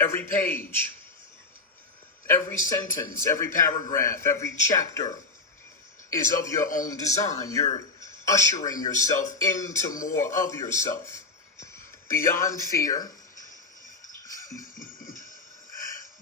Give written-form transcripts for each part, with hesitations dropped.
Every page, every sentence, every paragraph, every chapter is of your own design. You're ushering yourself into more of yourself. Beyond fear,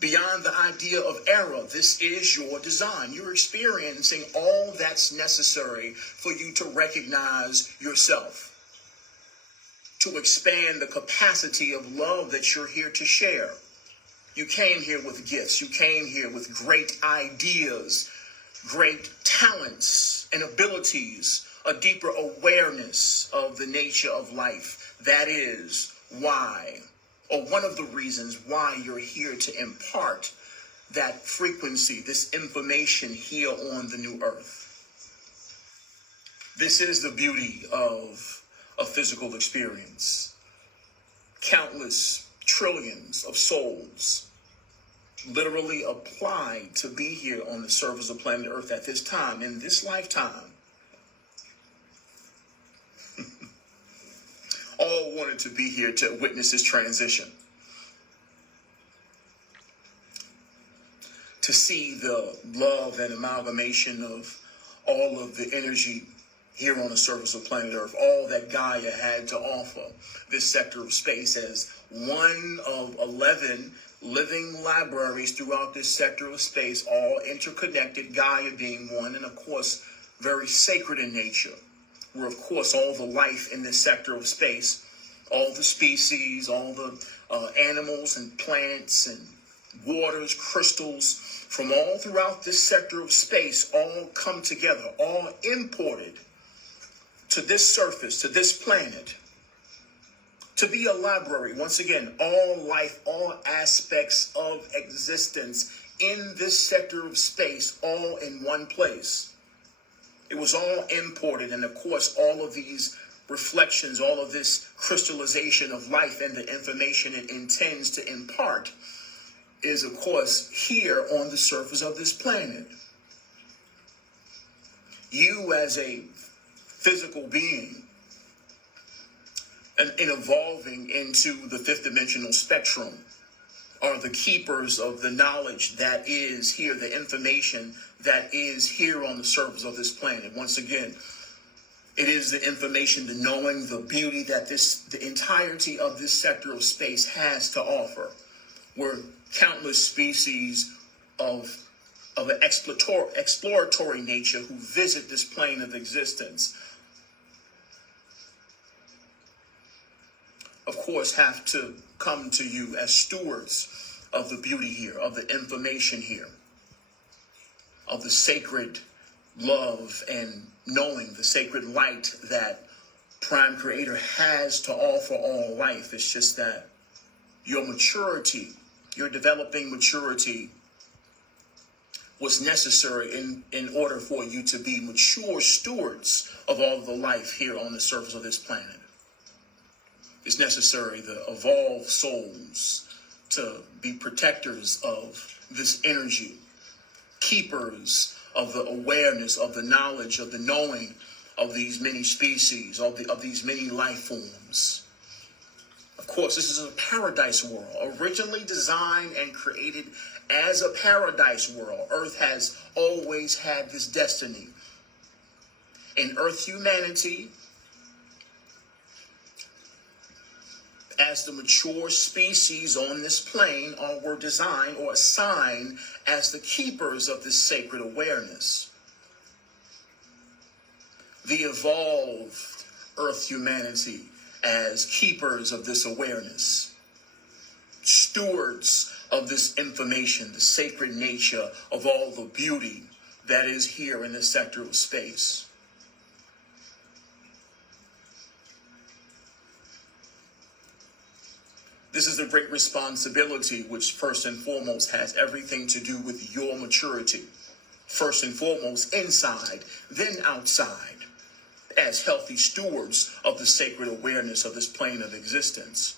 beyond the idea of error, this is your design. You're experiencing all that's necessary for you to recognize yourself, to expand the capacity of love that you're here to share. You came here with gifts. You came here with great ideas, great talents and abilities, a deeper awareness of the nature of life. That is why, or one of the reasons why you're here to impart that frequency, this information here on the new earth. This is the beauty of a physical experience. Countless trillions of souls literally applied to be here on the surface of planet Earth at this time, in this lifetime. All wanted to be here to witness this transition, to see the love and amalgamation of all of the energy here on the surface of planet Earth, all that Gaia had to offer this sector of space as one of 11 living libraries throughout this sector of space, all interconnected, Gaia being one, and of course, very sacred in nature, where of course all the life in this sector of space, all the species, all the animals and plants and waters, crystals, from all throughout this sector of space, all come together, all imported to this surface, to this planet, to be a library. Once again, all life, all aspects of existence in this sector of space, all in one place. It was all imported, and of course, all of these reflections, all of this crystallization of life and the information it intends to impart is, of course, here on the surface of this planet. You as a physical being, and in evolving into the fifth dimensional spectrum, are the keepers of the knowledge that is here, the information that is here on the surface of this planet. Once again, it is the information, the knowing, the beauty that the entirety of this sector of space has to offer, where countless species of an exploratory nature who visit this plane of existence, of course, have to come to you as stewards of the beauty here, of the information here, of the sacred love and knowing, the sacred light that Prime Creator has to offer all life. It's just that your maturity, your developing maturity was necessary in order for you to be mature stewards of all the life here on the surface of this planet. It's necessary to evolve souls to be protectors of this energy, keepers of the awareness, of the knowledge, of the knowing of these many species, of these many life forms. Of course, this is a paradise world, originally designed and created as a paradise world. Earth has always had this destiny. In Earth humanity, as the mature species on this plane, were designed or assigned as the keepers of this sacred awareness. The evolved Earth humanity as keepers of this awareness, stewards of this information, the sacred nature of all the beauty that is here in this sector of space. This is a great responsibility, which first and foremost has everything to do with your maturity. First and foremost, inside, then outside, as healthy stewards of the sacred awareness of this plane of existence.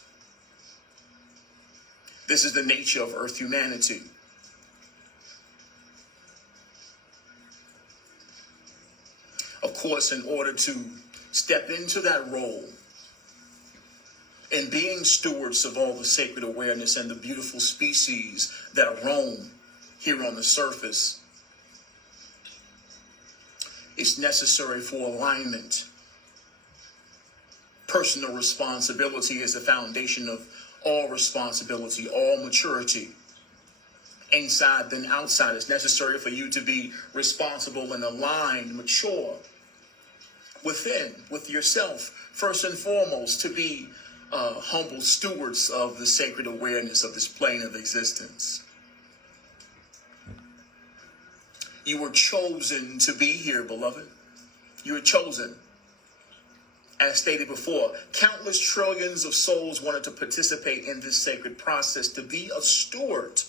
This is the nature of Earth humanity. Of course, in order to step into that role, And being stewards of all the sacred awareness and the beautiful species that roam here on the surface, it's necessary for alignment. Personal responsibility is the foundation of all responsibility, all maturity. Inside then outside, it's necessary for you to be responsible and aligned, mature within, with yourself, first and foremost, to be humble stewards of the sacred awareness of this plane of existence. You were chosen to be here, beloved. You were chosen. As stated before, countless trillions of souls wanted to participate in this sacred process, to be a steward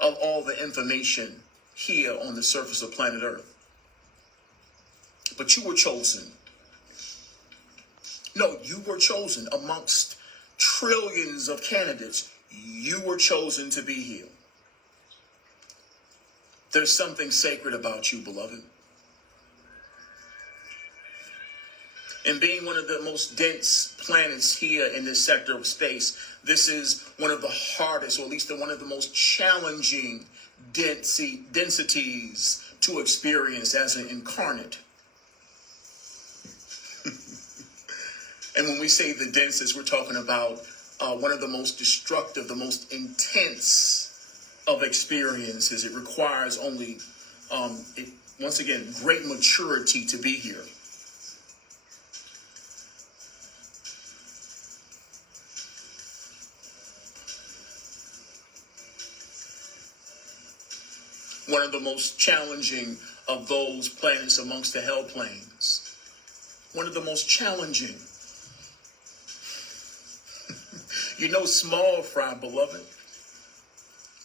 of all the information here on the surface of planet Earth. But you were chosen. No, you were chosen amongst trillions of candidates. You were chosen to be here. There's something sacred about you, beloved. And being one of the most dense planets here in this sector of space, this is one of the hardest, or at least one of the most challenging densities to experience as an incarnate. And when we say the densest, we're talking about one of the most destructive, the most intense of experiences. It requires only, once again, great maturity to be here. One of the most challenging of those planets amongst the hell planes. One of the most challenging. You know, small fry, beloved.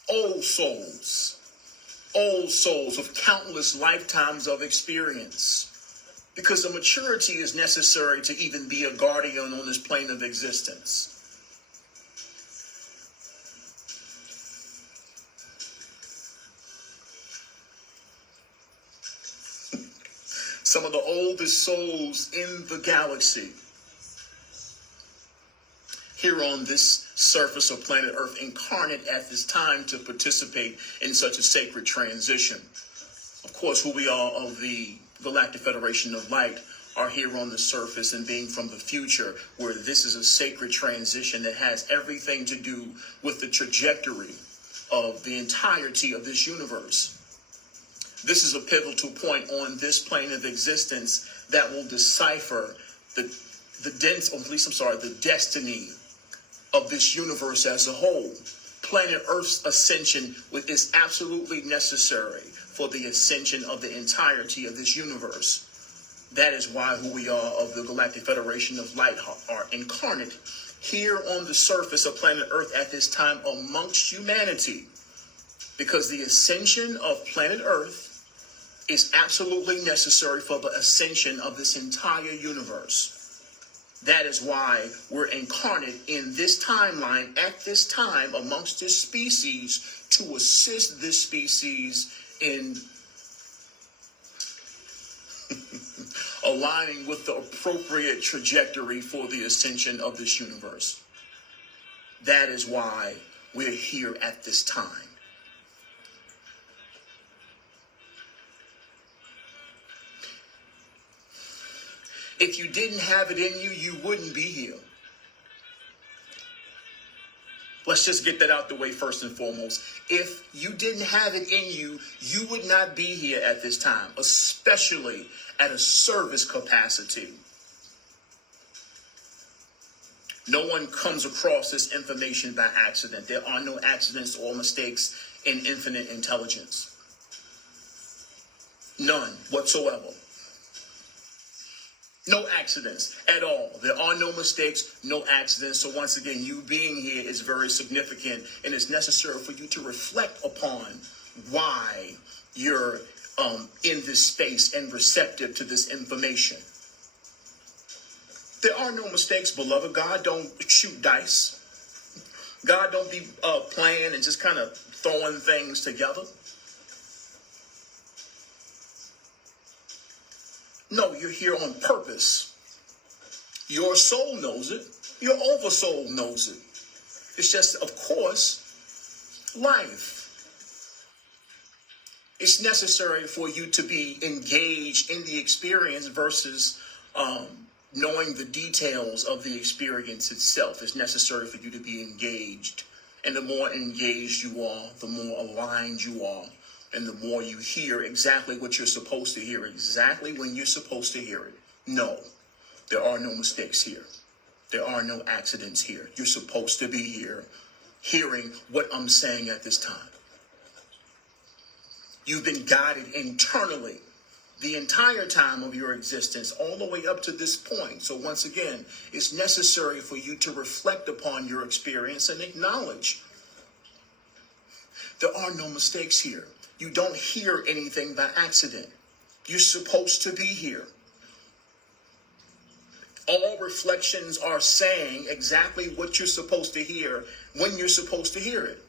Old souls with countless lifetimes of experience. Because the maturity is necessary to even be a guardian on this plane of existence. Some of the oldest souls in the galaxy here on this surface of planet Earth, incarnate at this time to participate in such a sacred transition. Of course, who we are of the Galactic Federation of Light are here on the surface and being from the future, where this is a sacred transition that has everything to do with the trajectory of the entirety of this universe. This is a pivotal point on this plane of existence that will decipher the destiny of this universe as a whole. Planet Earth's ascension is absolutely necessary for the ascension of the entirety of this universe. That is why who we are of the Galactic Federation of Light are incarnate here on the surface of planet Earth at this time amongst humanity. Because the ascension of planet Earth is absolutely necessary for the ascension of this entire universe. That is why we're incarnate in this timeline at this time amongst this species to assist this species in aligning with the appropriate trajectory for the ascension of this universe. That is why we're here at this time. If you didn't have it in you, you wouldn't be here. Let's just get that out the way first and foremost. If you didn't have it in you, you would not be here at this time, especially at a service capacity. No one comes across this information by accident. There are no accidents or mistakes in infinite intelligence. None whatsoever. No accidents at all. There are no mistakes, no accidents. So once again, you being here is very significant, and it's necessary for you to reflect upon why you're in this space and receptive to this information. There are no mistakes, beloved. God don't shoot dice. God don't be playing and just kind of throwing things together. No, you're here on purpose. Your soul knows it. Your oversoul knows it. It's just, of course, life. It's necessary for you to be engaged in the experience versus knowing the details of the experience itself. It's necessary for you to be engaged. And the more engaged you are, the more aligned you are, and the more you hear exactly what you're supposed to hear, exactly when you're supposed to hear it. No, there are no mistakes here. There are no accidents here. You're supposed to be here, hearing what I'm saying at this time. You've been guided internally the entire time of your existence, all the way up to this point. So once again, it's necessary for you to reflect upon your experience and acknowledge there are no mistakes here. You don't hear anything by accident. You're supposed to be here. All reflections are saying exactly what you're supposed to hear when you're supposed to hear it.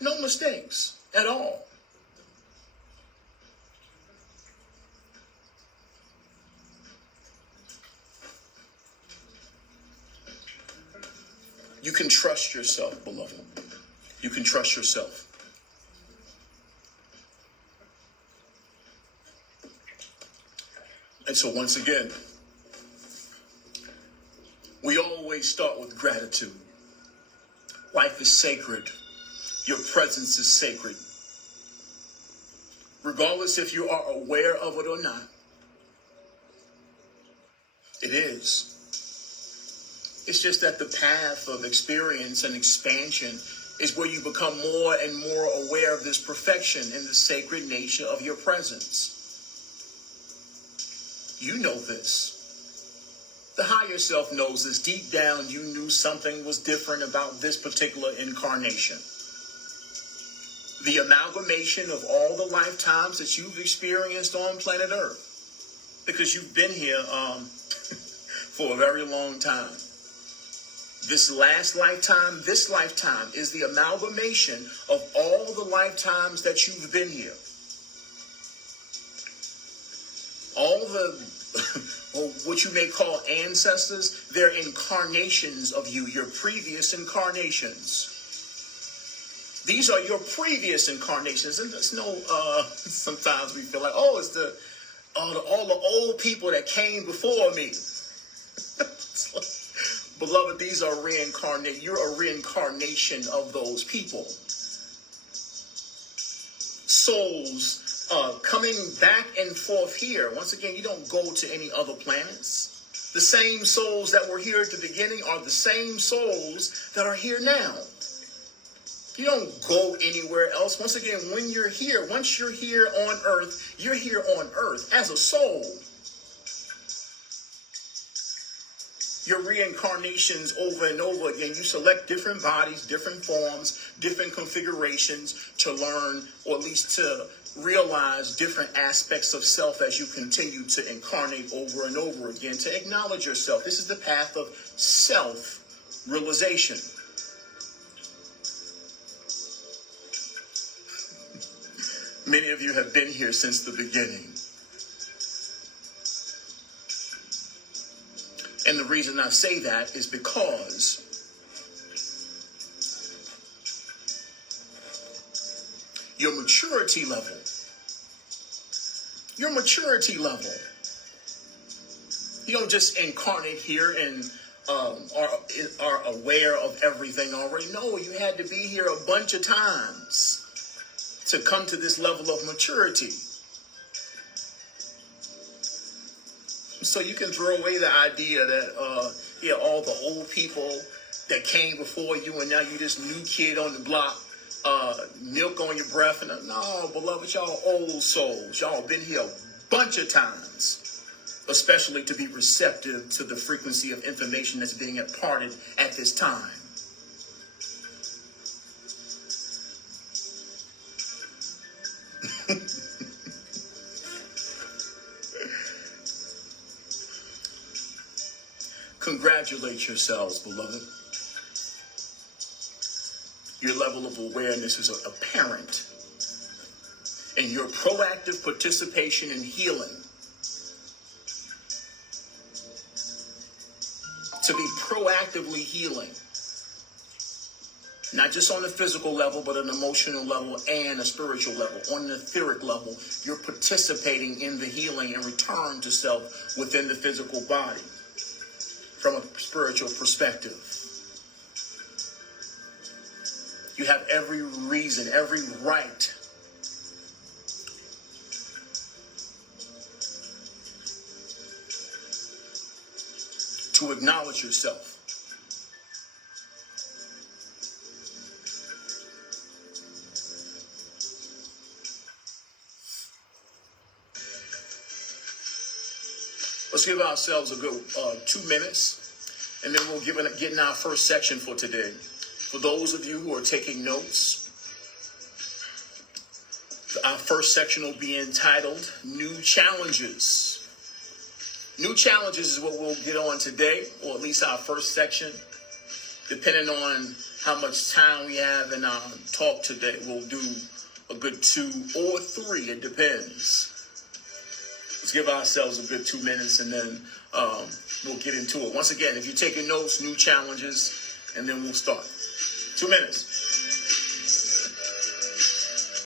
No mistakes at all. You can trust yourself, beloved. You can trust yourself. And so once again, we always start with gratitude. Life is sacred. Your presence is sacred. Regardless if you are aware of it or not, it is. It's just that the path of experience and expansion is where you become more and more aware of this perfection and the sacred nature of your presence. You know this. The higher self knows this. Deep down, you knew something was different about this particular incarnation. The amalgamation of all the lifetimes that you've experienced on planet Earth, because you've been here for a very long time. This lifetime is the amalgamation of all the lifetimes that you've been here. All the, or what you may call ancestors, they're incarnations of you, your previous incarnations. These are your previous incarnations. And there's no, sometimes we feel like, oh, it's all the old people that came before me. Beloved, these are reincarnate. You're a reincarnation of those people. Souls coming back and forth here. Once again, you don't go to any other planets. The same souls that were here at the beginning are the same souls that are here now. You don't go anywhere else. Once again, when you're here, once you're here on earth, you're here on earth as a soul. Your reincarnations over and over again, you select different bodies, different forms, different configurations to learn, or at least to realize different aspects of self as you continue to incarnate over and over again, to acknowledge yourself. This is the path of self-realization. Many of you have been here since the beginning. And the reason I say that is because your maturity level, you don't just incarnate here and are aware of everything already. No, you had to be here a bunch of times to come to this level of maturity. So you can throw away the idea that, all the old people that came before you and now you this new kid on the block, milk on your breath. And no, beloved, y'all old souls. Y'all been here a bunch of times, especially to be receptive to the frequency of information that's being imparted at this time. Congratulate yourselves, beloved. Your level of awareness is apparent, and your proactive participation in healing to be proactively healing, not just on the physical level, but an emotional level and a spiritual level. On an etheric level, you're participating in the healing and return to self within the physical body from a spiritual perspective. You have every reason, every right to acknowledge yourself. Let's give ourselves a good 2 minutes, and then we'll get in our first section for today. For those of you who are taking notes, our first section will be entitled New Challenges. New Challenges is what we'll get on today, or at least our first section. Depending on how much time we have in our talk today, we'll do a good 2 or 3. It depends. Let's give ourselves a good 2 minutes, and then we'll get into it. Once again, if you're taking notes, new challenges, and then we'll start. 2 minutes.